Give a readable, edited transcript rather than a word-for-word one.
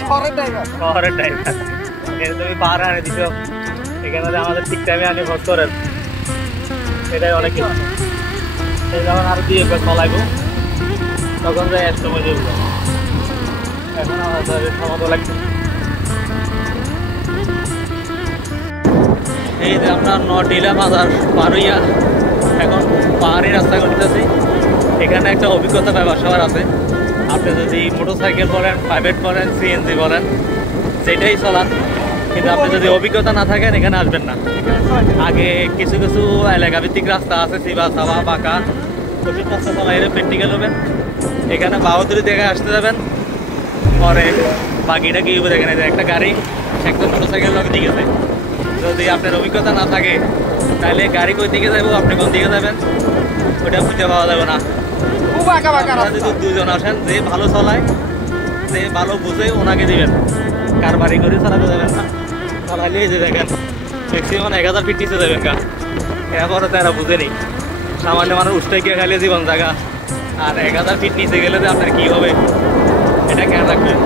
শহরের ড্রাইভার তুমি পাহাড় আনে দিছ এখানে আমাদের ঠিক টাইমে আনি খোঁজ করেন এটাই অনেক কিছু সেই যখন আরো দিয়ে চলাইব তখন যাই এক সময় চলবে এখন আমাদের সময় লাগছে এই যে আমরা নটিলা বাজার পার হইয়া এখন পাহাড়ি রাস্তা করতেছি এখানে একটা অভিজ্ঞতা ব্যাপার সবার আছে আপনি যদি মোটরসাইকেল করেন প্রাইভেট করেন সিএনজি করেন সেটাই চলান কিন্তু আপনি যদি অভিজ্ঞতা না থাকেন এখানে আসবেন না আগে কিছু কিছু এলাকাভিত্তিক রাস্তা আছে সিবা সাবা বাঁকা প্রচুর রাস্তা চলাই প্র্যাকটিক্যাল হবেন এখানে বাহাদুরি দেখে আসতে যাবেন পরে বাকিটা কি হবে দেখেন একটা গাড়ি একদম মোটরসাইকেল লোক দিকে যায় যদি আপনার অভিজ্ঞতা না থাকে তাহলে গাড়ি কোন দিকে যাবো আপনি কোন দিকে যাবেন ওটা খুঁজে পাওয়া যাবে না যদি দুজন আসেন যে ভালো চলায় যে ভালো বুঝে ওনাকে দিবেন কারবারি করে চালাতে যাবেন না চালাইলে যে দেখেন ম্যাক্সিমাম 1000 ফিট নিচে যাবেন গা এরপরে তারা বুঝেনি সামান্য মানুষ উঠতে গিয়ে খাইলে জীবন জায়গা আর 1000 ফিট নিচে গেলে যে আপনার কি হবে এটা খেয়াল রাখবেন